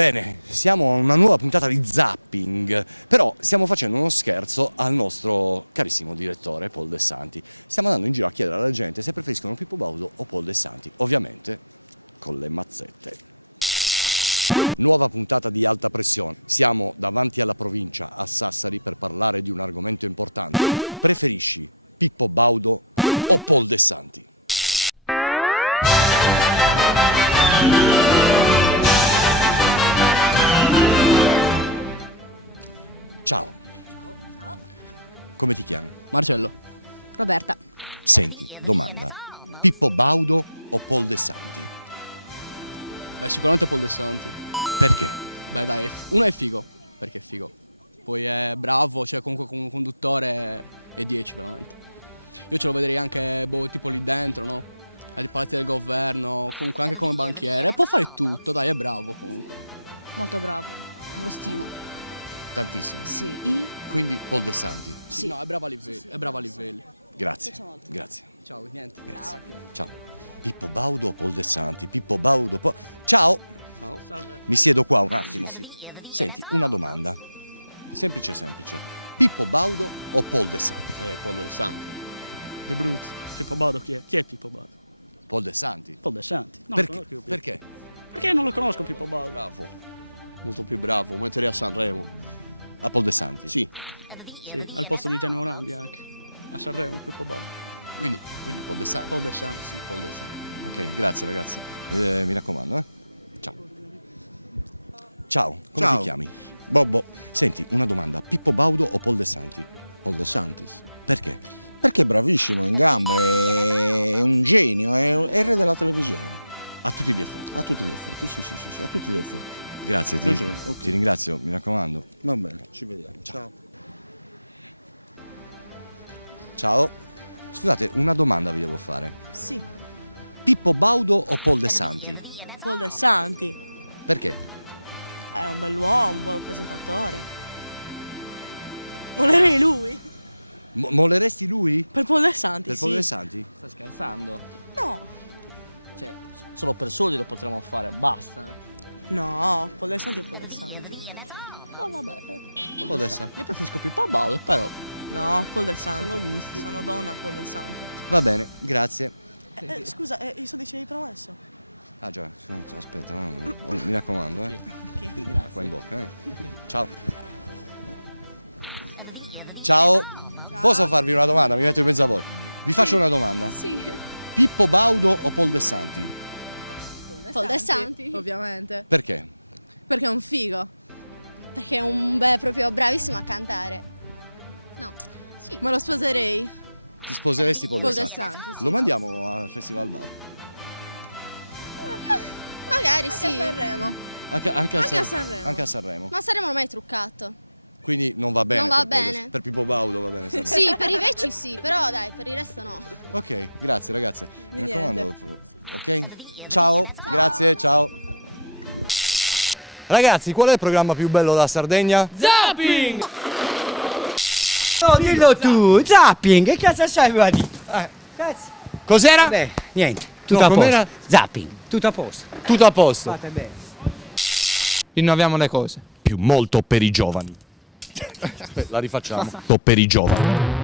Bene, siamo a una nuova puntata di Zapping, però stiamo facendo uno scherzo al nostro carissimo direttore Paul De Santi. Stiamo andando in giro a chiedere alla gente se preferiscono Pippo Baudo o Paul De Santi, ovviamente con le mazzette. Nuova puntata di Alta Pressione. Siamo davanti alla provincia, a Sassari, per parlare di un argomento importante. Preferisci Pippo Baudo o Paul De Santi? Ciao. Ciao. Come ti chiami? Marcello. Roberta. Senti, domanda. Pippo Baudo o Paul De Santi? Beh, sicuramente Paul De Santi. Perché? Beh dai, uno è figo, perché è figo. Poi è bravo, cioè comunque come conduttore è 10 veramente. Io ce lo vedrei anche tipo lì dentro, no? Ai palazzi del governo, comunque anche come banchiere. Può fare tutto, dai, è bravo comunque. Molto bravo. Lo stimo. Tantissimo. Sì. Quindi Paul De Santi. Sì. No, è bravo a livelli, Sì. è bravo a livelli. Grazie. Piace molto. Grazie. Ciao, niente. Grazie. Ciao. Pippo Baudo o Paul De Santi? Pippo Baudo. Ciao. Ciao. Salve. Mi siedo qua un attimo. Senti, una domanda. Semplice. Pippo Baudo o Paul De Santi? Paul De Santi. Di brutto. Pippo Baudo chi è? Chi è Pippo Baudo? Paul De Santi. Paul De Santi. Non lo Perché? conosco io, Pippo. Perché? Perché non lo conosco Pippo Baudo? Bravo. Molto più bravo. Metterei a Sanremo. A Paul De Santi? Sì. Sì, al posto di Gianni Morandi anche. A Sanremo Pippo Baudo. Quindi Paul De Santi. Paul De Santi. Sì, Paul De Santi. Ok, grazie ragazzi. Mi raccomando, Ciao. Ciao, come Ciao. ti chiami? Bobbo. Senti, una domanda. Pippo Baudo o Paul De Santi? Paul De Santis. Perché? Perché è bravissimo, è in gamba, è un genio, è il re della televisione. A tutti gli effetti. A tutti gli effetti, sì, a tutti gli effetti. Grazie, Sì, ok. ti ringrazio, mi raccomando. Va bene, ci vediamo. Ciao. Ciao. Scusate, una domanda vi devo fare. Sì, Pippo Baudo o Paul De Santi? Paul De Santi Perché? è un bell'uomo, un buon presentatore. Volerei lui Molleresti lui? per Paul De Santi, Per sì. Paul De Santi? Stai scherzando? No, Cioè, solo per soldi lo potremmo fare, basta. no, Paul De Santi è Paul De Santi. No, vabbè. Paul De Santi. Io preferisco Pippo Baudo, però. No, Paul De Santi. Sono gusti. Sono donna, Paul De Santi. Va bene, grazie. Scusa, i soldi ce li hai promesso? Ah già, aspetta, mi raccomando, Acqua in bocca, Ciao. Ciao. Posso farvi una domanda? Mi metto in mezzo a voi. Vi faccio una domanda. Sì. Pippo Baudo o Paul De Santi? Paul De Santi. Ovviamente, Perché? perché è un figo. Perché è proprio bravissimo a cantare. No. Sì. Me lo sposerei. Ti sposeresti Paul, Paul De De Santi? Santi, sì. Lo mandiamo al Festival Bar? Magari Anche sì. a Sanremo. Anche Anche a Sanremo. Anche a Sanremo. Ma saremo ormai truccato. Quindi non va bene. Non va per Paul De- bene. per Pippo Baudo va bene. Sanremo. Sì, per i vecchi sì, però dai, per il resto no. Ok, grazie ragazze. Mi Di raccomando. Ok? Ciao, grazie, ciao. Ragazzi, qual è il programma più bello della Sardegna? Zapping! No, dillo tu, zapping, che cazzo sai a dire? Cazzo. Cos'era? Beh, niente, tutto No, a posto. com'era? Zapping, tutto a posto. Tutto a posto. Fate bene. Innoviamo le cose. Più molto per i giovani. Aspetta, la rifacciamo. Per i giovani.